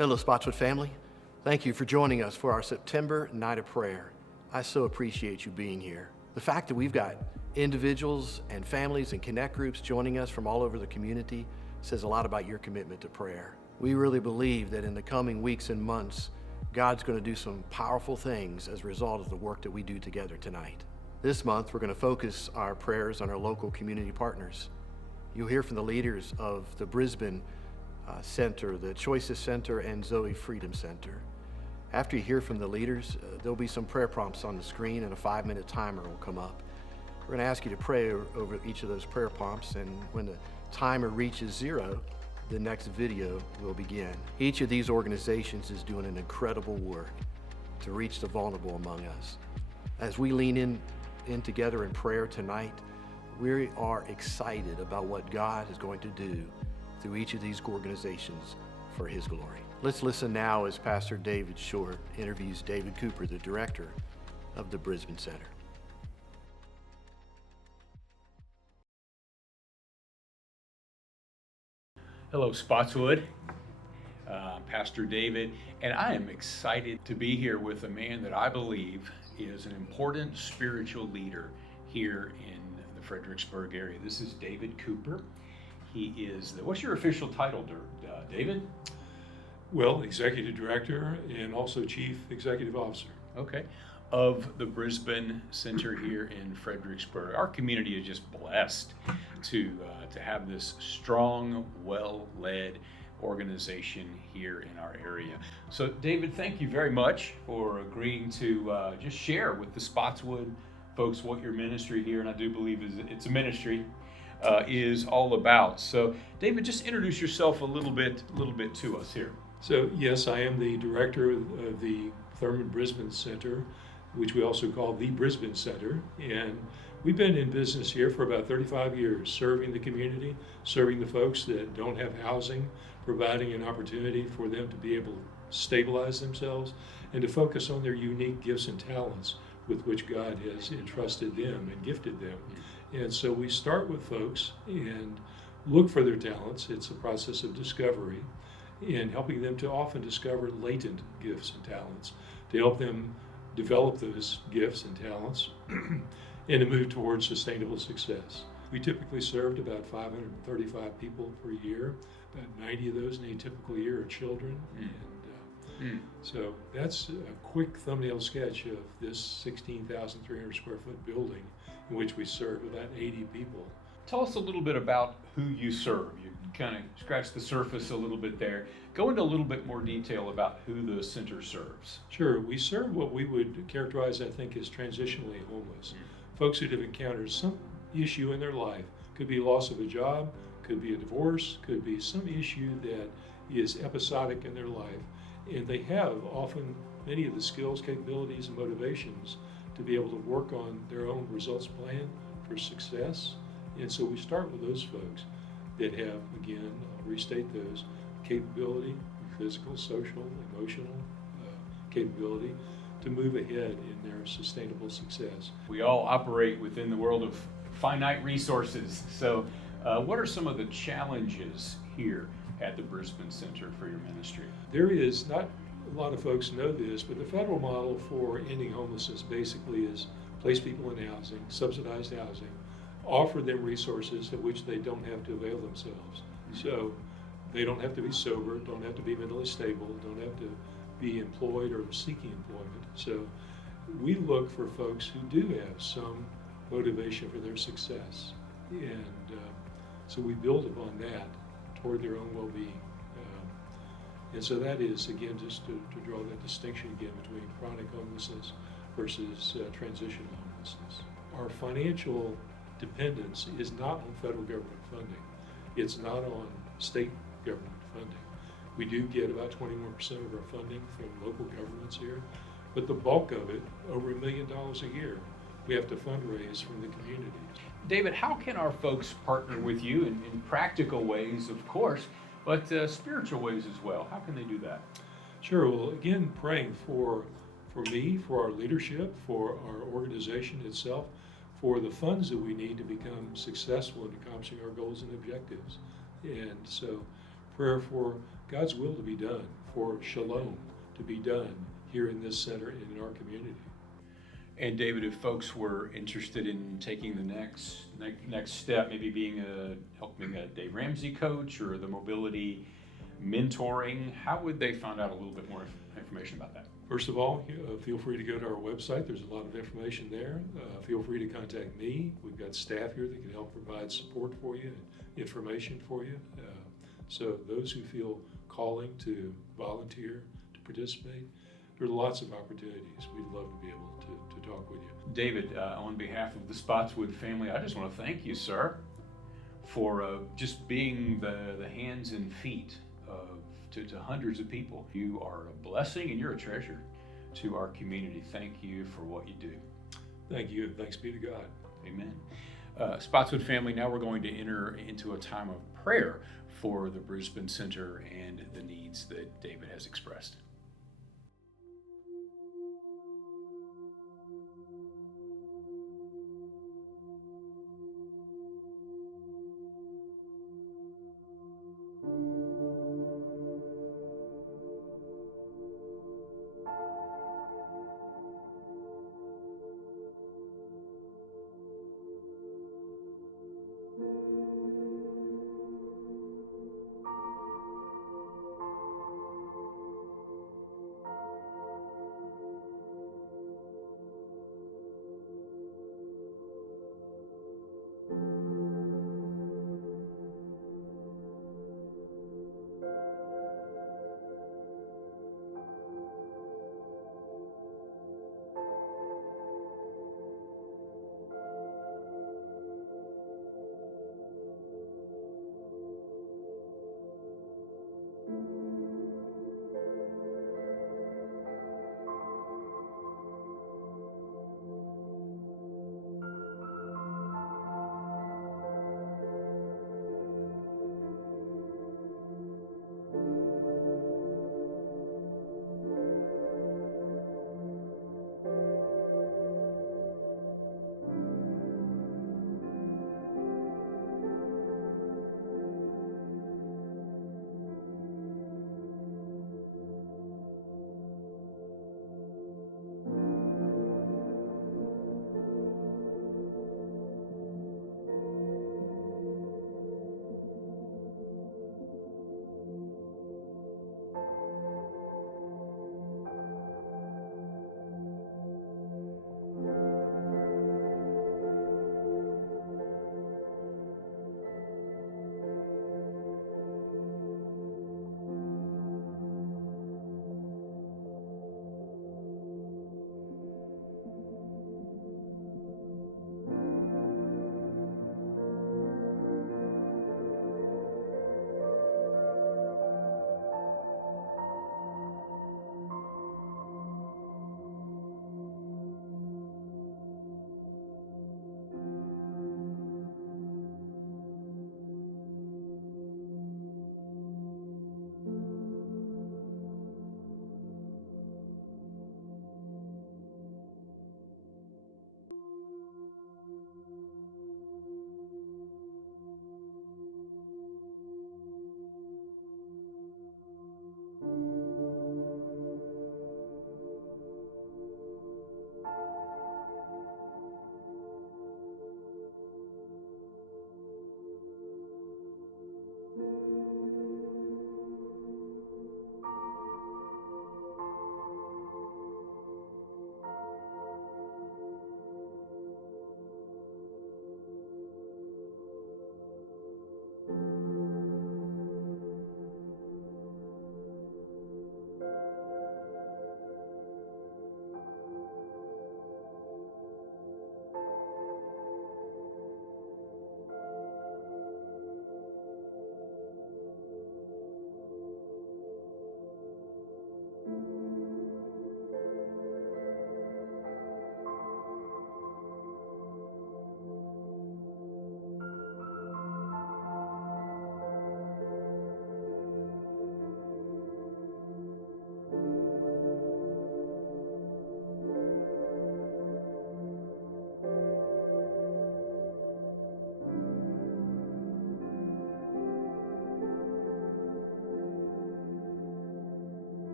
Hello, Spotswood family. Thank you for joining us for our September Night of Prayer. I so appreciate you being here. The fact that we've got individuals and families and connect groups joining us from all over the community says a lot about your commitment to prayer. We really believe that in the coming weeks and months, God's going to do some powerful things as a result of the work that we do together tonight. This month, we're going to focus our prayers on our local community partners. You'll hear from the leaders of the Brisbane Center, the Choices Center, and Zoe Freedom Center. After you hear from the leaders, there'll be some prayer prompts on the screen and a 5-minute timer will come up. We're going to ask you to pray over each of those prayer prompts, and when the timer reaches 0, the next video will begin. Each of these organizations is doing an incredible work to reach the vulnerable among us. As we lean in together in prayer tonight, we are excited about what God is going to do through each of these organizations for His glory. Let's listen now as Pastor David Short interviews David Cooper, the director of the Brisbane Center. Hello, Spotswood. Pastor David, and I am excited to be here with a man that I believe is an important spiritual leader here in the Fredericksburg area. This is David Cooper. He is what's your official title, David? Well, Executive Director and also Chief Executive Officer. Okay. Of the Brisbane Center here in Fredericksburg. Our community is just blessed to have this strong, well-led organization here in our area. So, David, thank you very much for agreeing to just share with the Spotswood folks what your ministry here, and I do believe it's a ministry, is all about. So, David, just introduce yourself a little bit to us here. So, yes, I am the director of the Thurman Brisbane Center, which we also call the Brisbane Center, and we've been in business here for about 35 years, serving the community, serving the folks that don't have housing, providing an opportunity for them to be able to stabilize themselves and to focus on their unique gifts and talents with which God has entrusted them and gifted them. And so we start with folks and look for their talents. It's a process of discovery and helping them to often discover latent gifts and talents, to help them develop those gifts and talents and to move towards sustainable success. We typically served about 535 people per year. About 90 of those in a typical year are children. So that's a quick thumbnail sketch of this 16,300 square foot building in which we serve about 80 people. Tell us a little bit about who you serve. You kind of scratched the surface a little bit there. Go into a little bit more detail about who the center serves. Sure. We serve what we would characterize, I think, as transitionally homeless. Folks who have encountered some issue in their life. Could be loss of a job, could be a divorce, could be some issue that is episodic in their life. And they have often many of the skills, capabilities, and motivations to be able to work on their own results plan for success. And so we start with those folks that have, again, I'll restate those, capability, physical, social, emotional capability to move ahead in their sustainable success. We all operate within the world of finite resources. So what are some of the challenges here at the Brisbane Center for your ministry? There is, not a lot of folks know this, but the federal model for ending homelessness basically is place people in housing, subsidized housing, offer them resources of which they don't have to avail themselves. So they don't have to be sober, don't have to be mentally stable, don't have to be employed or seeking employment. So we look for folks who do have some motivation for their success. And so we build upon that toward their own well-being. And so that is, again, just to draw that distinction again between chronic homelessness versus transitional homelessness. Our financial dependence is not on federal government funding. It's not on state government funding. We do get about 21% of our funding from local governments here, but the bulk of it, over $1 million a year, we have to fundraise from the communities. David, how can our folks partner with you in practical ways, of course, but spiritual ways as well? How can they do that? Sure. Well, again, praying for me, for our leadership, for our organization itself, for the funds that we need to become successful in accomplishing our goals and objectives. And so prayer for God's will to be done for shalom to be done here in this center and in our community. And David, if folks were interested in taking the next step, maybe helping a Dave Ramsey coach or the mobility mentoring, how would they find out a little bit more information about that? First of all, feel free to go to our website. There's a lot of information there. Feel free to contact me. We've got staff here that can help provide support for you and information for you. So those who feel calling to volunteer, to participate, there are lots of opportunities. We'd love to be able to talk with you. David, on behalf of the Spotswood family, I just want to thank you, sir, for just being the hands and feet to hundreds of people. You are a blessing and you're a treasure to our community. Thank you for what you do. Thank you, and thanks be to God. Amen. Spotswood family, now we're going to enter into a time of prayer for the Brisbane Center and the needs that David has expressed.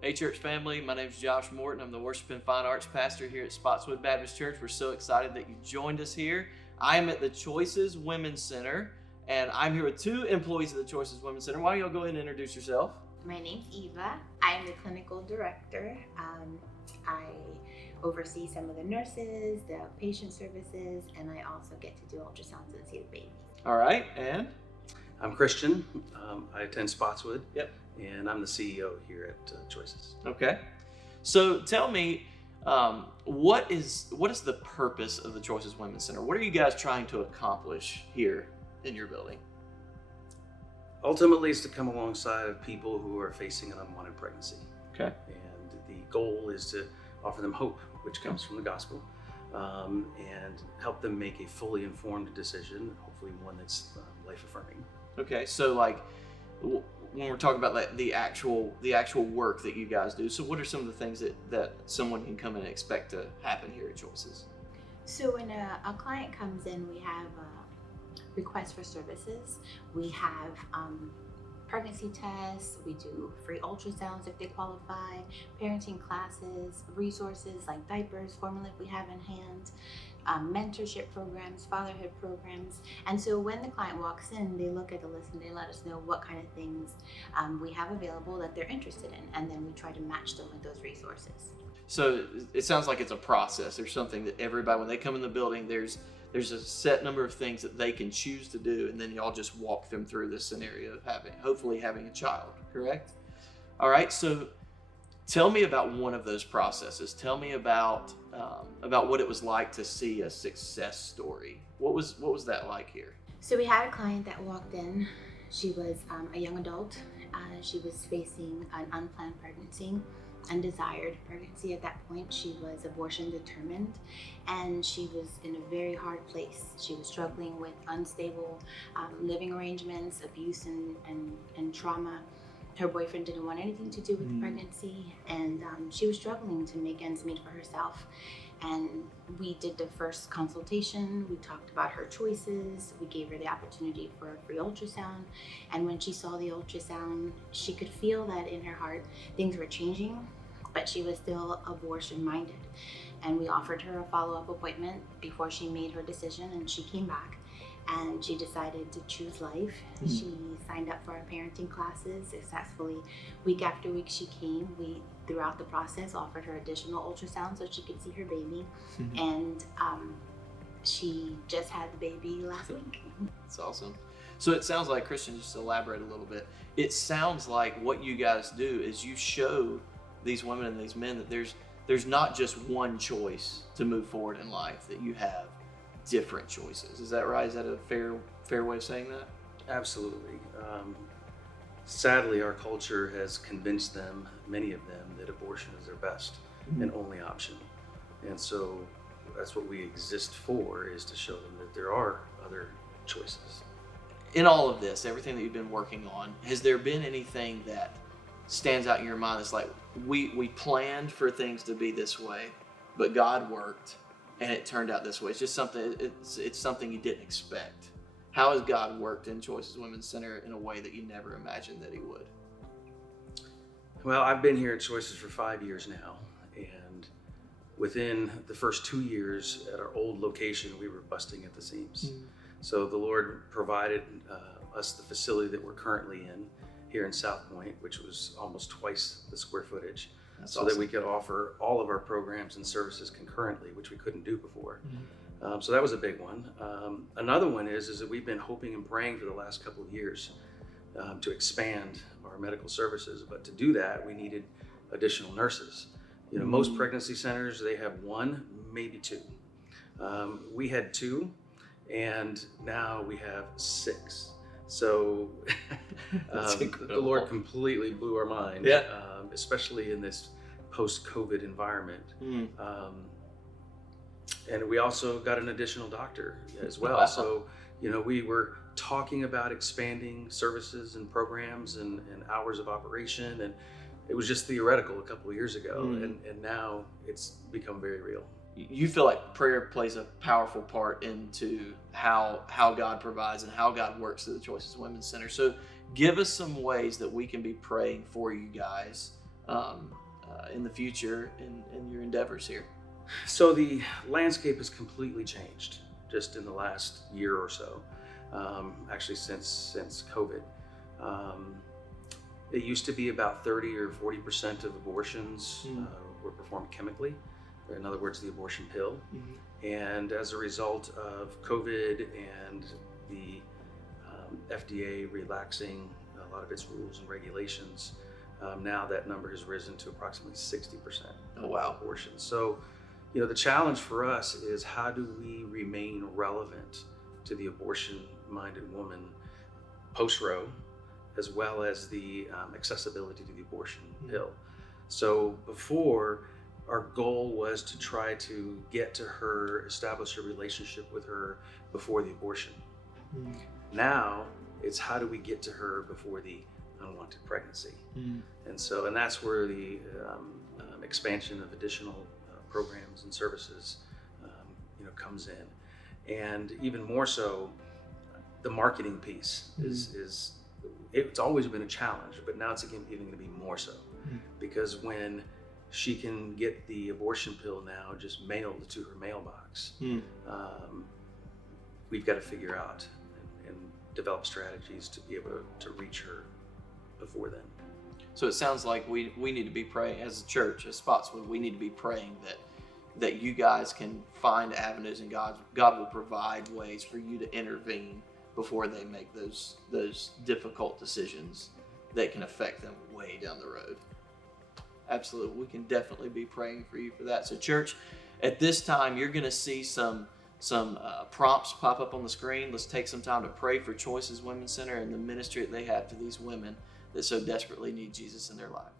Hey, church family, my name is Josh Morton. I'm the Worship and Fine Arts pastor here at Spotswood Baptist Church. We're so excited that you joined us here. I am at the Choices Women's Center, and I'm here with two employees of the Choices Women's Center. Why don't y'all go ahead and introduce yourself? My name's Eva. I am the clinical director. I oversee some of the nurses, the patient services, and I also get to do ultrasounds and see the baby. All right, and? I'm Christian. I attend Spotswood. Yep. And I'm the CEO here at Choices. Okay. So tell me, what is the purpose of the Choices Women's Center? What are you guys trying to accomplish here in your building? Ultimately, it's to come alongside of people who are facing an unwanted pregnancy. Okay. And the goal is to offer them hope, which comes from the gospel, and help them make a fully informed decision, hopefully one that's life-affirming. Okay, so like when we're talking about like the actual work that you guys do, so what are some of the things that someone can come in and expect to happen here at Choices? So when a client comes in, we have requests for services. We have pregnancy tests. We do free ultrasounds if they qualify, parenting classes, resources like diapers, formula if we have in hand, mentorship programs, fatherhood programs. And so when the client walks in, they look at the list and they let us know what kind of things we have available that they're interested in, and then we try to match them with those resources. So it sounds like it's a process. There's something that everybody, when they come in the building, there's a set number of things that they can choose to do, and then y'all just walk them through this scenario of hopefully having a child, correct? All right, so tell me about one of those processes. Tell me about what it was like to see a success story. What was that like here? So we had a client that walked in. She was a young adult. She was facing an unplanned pregnancy, undesired pregnancy at that point. She was abortion determined, and she was in a very hard place. She was struggling with unstable living arrangements, abuse and trauma. Her boyfriend didn't want anything to do with the pregnancy, and she was struggling to make ends meet for herself. And we did the first consultation. We talked about her choices. We gave her the opportunity for a free ultrasound. And when she saw the ultrasound, she could feel that in her heart things were changing, but she was still abortion minded. And we offered her a follow-up appointment before she made her decision, and she came back and she decided to choose life. She signed up for our parenting classes successfully. Week after week she came. We, throughout the process, offered her additional ultrasounds so she could see her baby. And she just had the baby last week. That's awesome. So it sounds like, Christian, just to elaborate a little bit, it sounds like what you guys do is you show these women and these men that there's not just one choice to move forward in life, that you have different choices. Is that right? Is that a fair way of saying that? Absolutely. Sadly, our culture has convinced them, many of them, that abortion is their best and only option. And so that's what we exist for, is to show them that there are other choices. In all of this, everything that you've been working on, has there been anything that stands out in your mind that's like, we planned for things to be this way, but God worked and it turned out this way? It's just something, it's something you didn't expect. How has God worked in Choices Women's Center in a way that you never imagined that he would? Well, I've been here at Choices for 5 years now, and within the first 2 years at our old location, we were busting at the seams. So the Lord provided us the facility that we're currently in here in South Point, which was almost twice the square footage. That's so awesome. that we could offer all of our programs and services concurrently, which we couldn't do before. So that was a big one. Another one is that we've been hoping and praying for the last couple of years to expand our medical services, but to do that, we needed additional nurses. You know, most pregnancy centers, they have one, maybe two. We had two, and now we have 6. So the Lord completely blew our mind, especially in this post-COVID environment. And we also got an additional doctor as well. Wow. So, you know, we were talking about expanding services and programs and hours of operation, and it was just theoretical a couple of years ago, and now it's become very real. You feel like prayer plays a powerful part into how God provides and how God works through the Choices Women's Center. So give us some ways that we can be praying for you guys in the future in your endeavors here? So the landscape has completely changed just in the last year or so. Actually, since COVID. It used to be about 30 or 40% of abortions were performed chemically, or in other words, the abortion pill. And as a result of COVID and the FDA relaxing a lot of its rules and regulations, now that number has risen to approximately 60% Oh, wow. of abortions. So, the challenge for us is how do we remain relevant to the abortion-minded woman post-Roe, as well as the accessibility to the abortion pill. So before, our goal was to try to get to her, establish a relationship with her before the abortion. Now, it's how do we get to her before the unwanted pregnancy? And that's where the expansion of additional programs and services comes in. And even more so, the marketing piece is it's always been a challenge, but now it's even going to be more so, because when she can get the abortion pill now just mailed to her mailbox, we've got to figure out and develop strategies to be able to reach her before then. So it sounds like we need to be praying as a church, as Spotswood. We need to be praying that you guys can find avenues, and God will provide ways for you to intervene before they make those difficult decisions that can affect them way down the road. Absolutely, we can definitely be praying for you for that. So, church, at this time, you're going to see some prompts pop up on the screen. Let's take some time to pray for Choices Women's Center and the ministry that they have to these women that so desperately need Jesus in their life.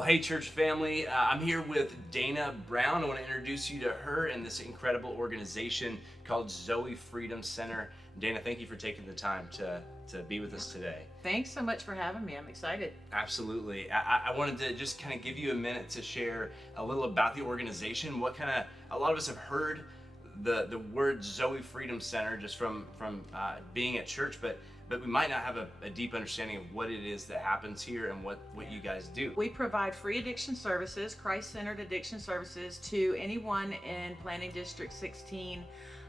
Well, hey, church family, I'm here with Dana Brown. I want to introduce you to her and this incredible organization called Zoe Freedom Center. Dana, thank you for taking the time to be with us today. Thanks so much for having me. I'm excited. Absolutely. I wanted to just kind of give you a minute to share a little about the organization. A lot of us have heard the word Zoe Freedom Center just from being at church, but we might not have a deep understanding of what it is that happens here and what you guys do. We provide free addiction services, Christ-centered addiction services, to anyone in Planning District 16,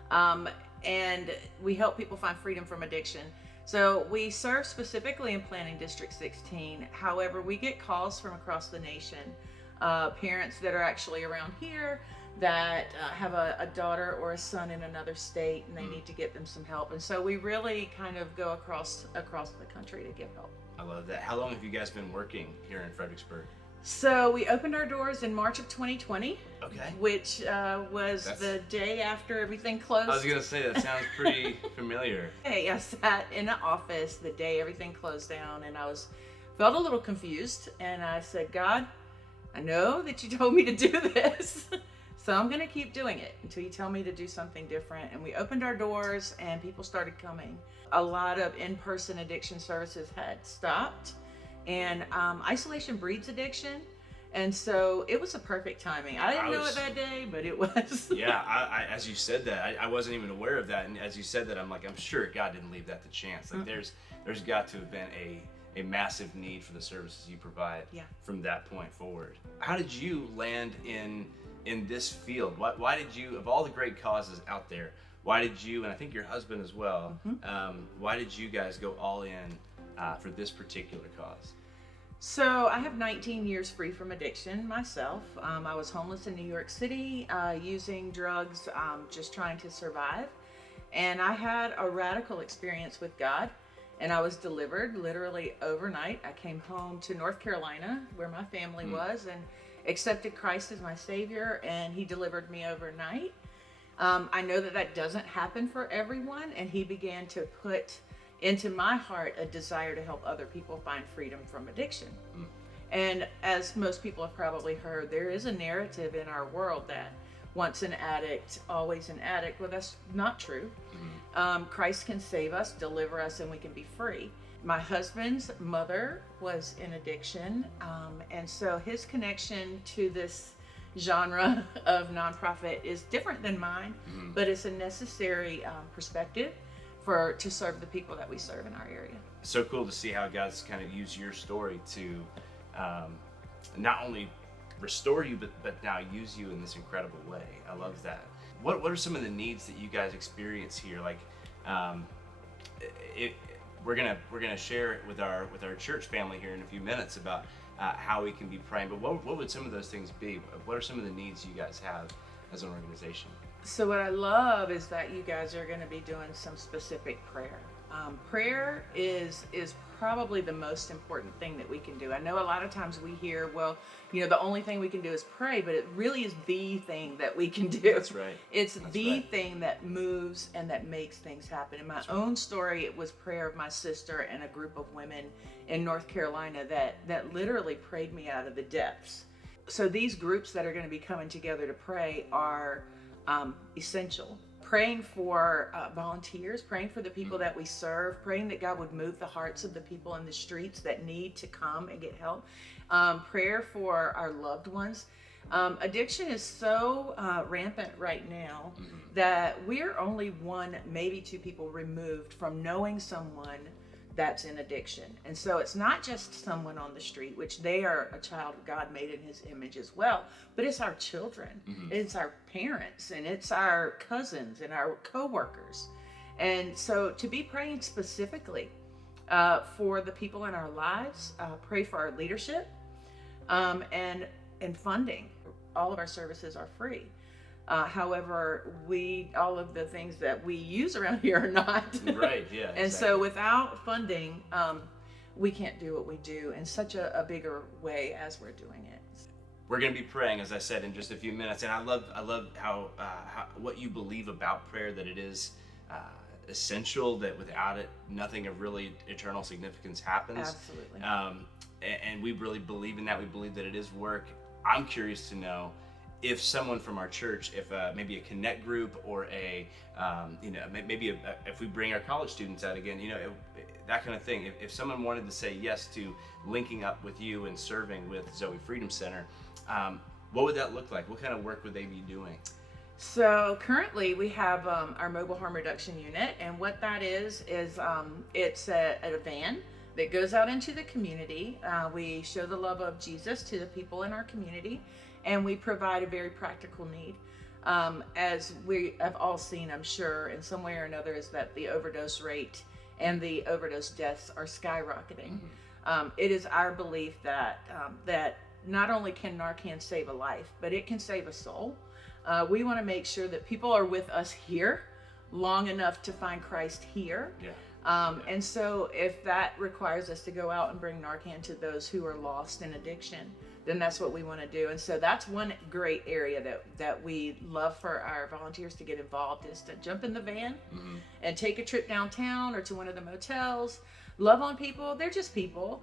and we help people find freedom from addiction. So we serve specifically in Planning District 16. However, we get calls from across the nation, parents that are actually around here that have a daughter or a son in another state, and they need to get them some help. And so we really kind of go across the country to give help. I love that. How long have you guys been working here in Fredericksburg? So we opened our doors in March of 2020, Okay. which was the day after everything closed. I was gonna say, that sounds pretty familiar. Hey, I sat in the office the day everything closed down, and felt a little confused, and I said, God, I know that you told me to do this. So I'm gonna keep doing it until you tell me to do something different. And we opened our doors and people started coming. A lot of in-person addiction services had stopped, and isolation breeds addiction. And so it was a perfect timing. I didn't know it that day, but it was. Yeah, I as you said that, I wasn't even aware of that. And as you said that, I'm like, I'm sure God didn't leave that to chance. Like there's got to have been a massive need for the services you provide from that point forward. How did you land in this field? Why did you, of all the great causes out there, why did you, and I think your husband as well, why did you guys go all in for this particular cause? So I have 19 years free from addiction myself. I was homeless in New York City, using drugs, just trying to survive. And I had a radical experience with God, and I was delivered literally overnight. I came home to North Carolina, where my family was, and accepted Christ as my Savior, and He delivered me overnight. I know that doesn't happen for everyone, and He began to put into my heart a desire to help other people find freedom from addiction. And as most people have probably heard, there is a narrative in our world that once an addict, always an addict. Well, that's not true. Christ can save us, deliver us, and we can be free. My husband's mother was in addiction, and so his connection to this genre of nonprofit is different than mine, but it's a necessary perspective to serve the people that we serve in our area. So cool to see how God's kind of used your story to not only restore you, but now use you in this incredible way. I love that. What are some of the needs that you guys experience here? Like, we're gonna share it with our church family here in a few minutes about how we can be praying. But what would some of those things be? What are some of the needs you guys have as an organization? So what I love is that you guys are going to be doing some specific prayer. Prayer is probably the most important thing that we can do. I know a lot of times we hear, well, the only thing we can do is pray, but it really is the thing that we can do. That's right. It's the thing that moves and that makes things happen. In my own story, it was prayer of my sister and a group of women in North Carolina that literally prayed me out of the depths. So these groups that are going to be coming together to pray are essential. Praying for volunteers, praying for the people that we serve, praying that God would move the hearts of the people in the streets that need to come and get help. Prayer for our loved ones. Addiction is so rampant right now that we're only one, maybe two people removed from knowing someone that's in addiction. And so it's not just someone on the street, which they are a child of God made in His image as well, but it's our children, it's our parents, and it's our cousins and our co-workers. And so to be praying specifically for the people in our lives, pray for our leadership, and funding. All of our services are free. However, all of the things that we use around here are not. Right, yeah. And so without funding, we can't do what we do in such a bigger way as we're doing it. We're going to be praying, as I said, in just a few minutes, and I love how what you believe about prayer, that it is essential, that without it, nothing of really eternal significance happens. Absolutely. And we really believe in that. We believe that it is work. I'm curious to know if someone from our church, if maybe a connect group or if we bring our college students out again, that kind of thing. If someone wanted to say yes to linking up with you and serving with Zoe Freedom Center, what would that look like? What kind of work would they be doing? So currently we have our mobile harm reduction unit, and what that is it's a van that goes out into the community. We show the love of Jesus to the people in our community, and we provide a very practical need. As we have all seen, I'm sure, in some way or another, is that the overdose rate and the overdose deaths are skyrocketing. It is our belief that not only can Narcan save a life, but it can save a soul. We want to make sure that people are with us here long enough to find Christ here. And so if that requires us to go out and bring Narcan to those who are lost in addiction, then that's what we want to do. And so that's one great area that we love for our volunteers to get involved, is to jump in the van and take a trip downtown or to one of the motels, love on people. They're just people.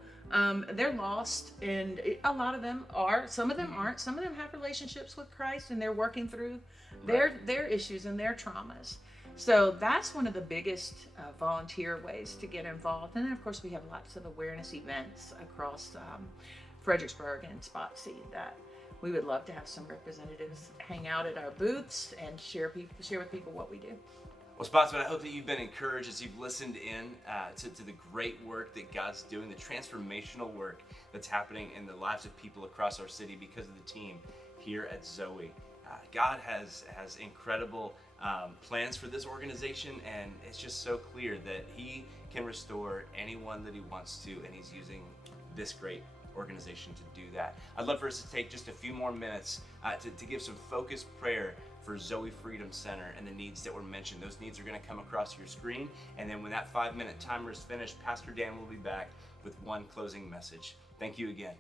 They're lost, and a lot of them are. Some of them aren't. Some of them have relationships with Christ, and they're working through their issues and their traumas. So that's one of the biggest volunteer ways to get involved. And then, of course, we have lots of awareness events across Fredericksburg and Spotsy that we would love to have some representatives hang out at our booths and share with people what we do. Well, Spotswood, I hope that you've been encouraged as you've listened in to the great work that God's doing, the transformational work that's happening in the lives of people across our city because of the team here at Zoe. God has incredible plans for this organization, and it's just so clear that He can restore anyone that He wants to, and He's using this great organization to do that. I'd love for us to take just a few more minutes to give some focused prayer for Zoe Freedom Center and the needs that were mentioned. Those needs are going to come across your screen, and then when that 5-minute timer is finished, Pastor Dan will be back with one closing message. Thank you again.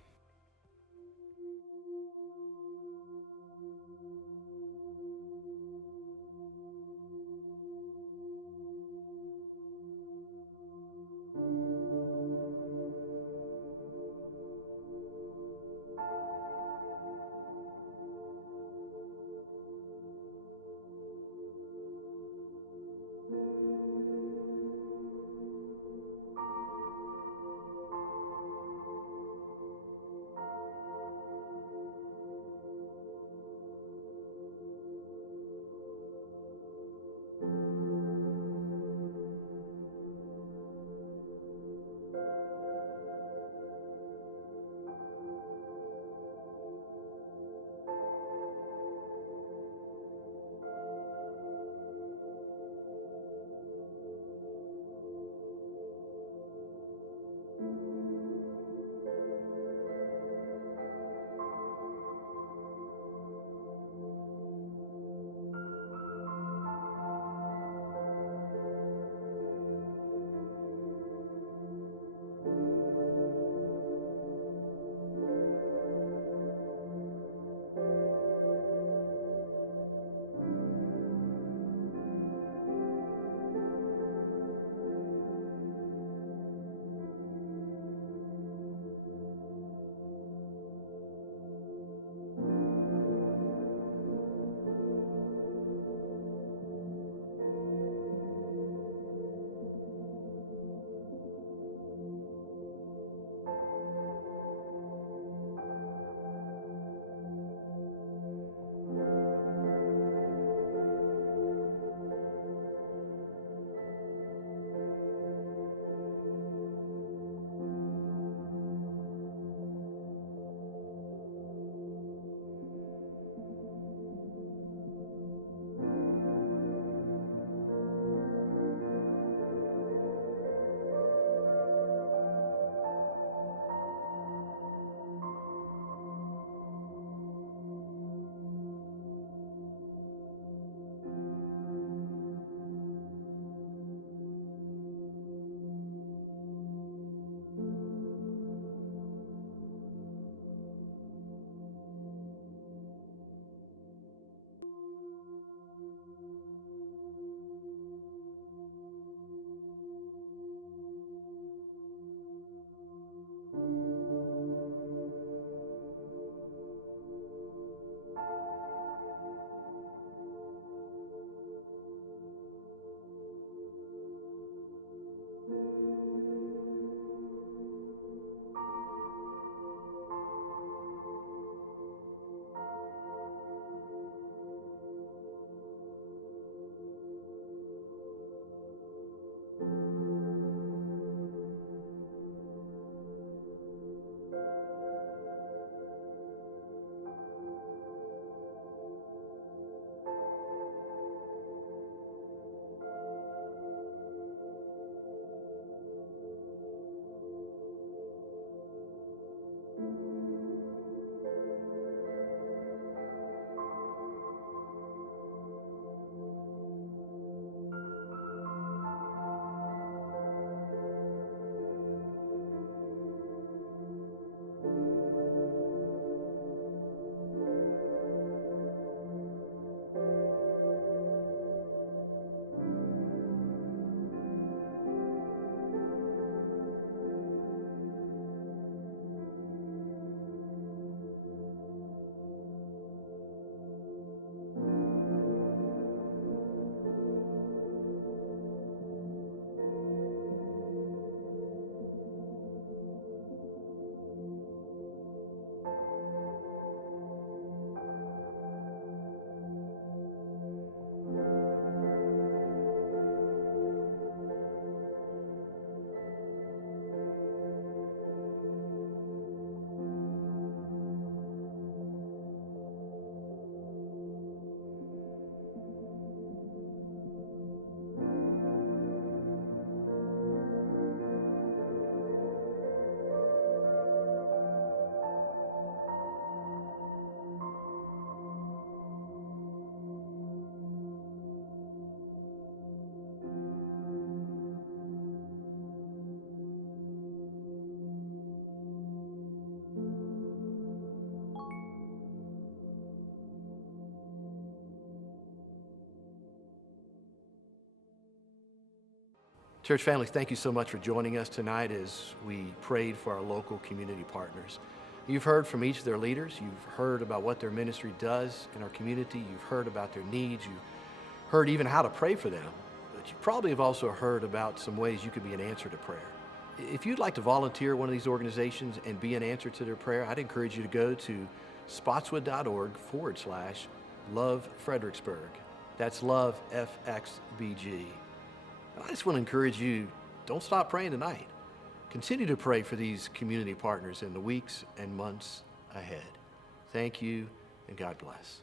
Church family, thank you so much for joining us tonight as we prayed for our local community partners. You've heard from each of their leaders. You've heard about what their ministry does in our community. You've heard about their needs. You've heard even how to pray for them. But you probably have also heard about some ways you could be an answer to prayer. If you'd like to volunteer at one of these organizations and be an answer to their prayer, I'd encourage you to go to spotswood.org/Love Fredericksburg. That's Love FXBG. And I just want to encourage you, don't stop praying tonight. Continue to pray for these community partners in the weeks and months ahead. Thank you, and God bless.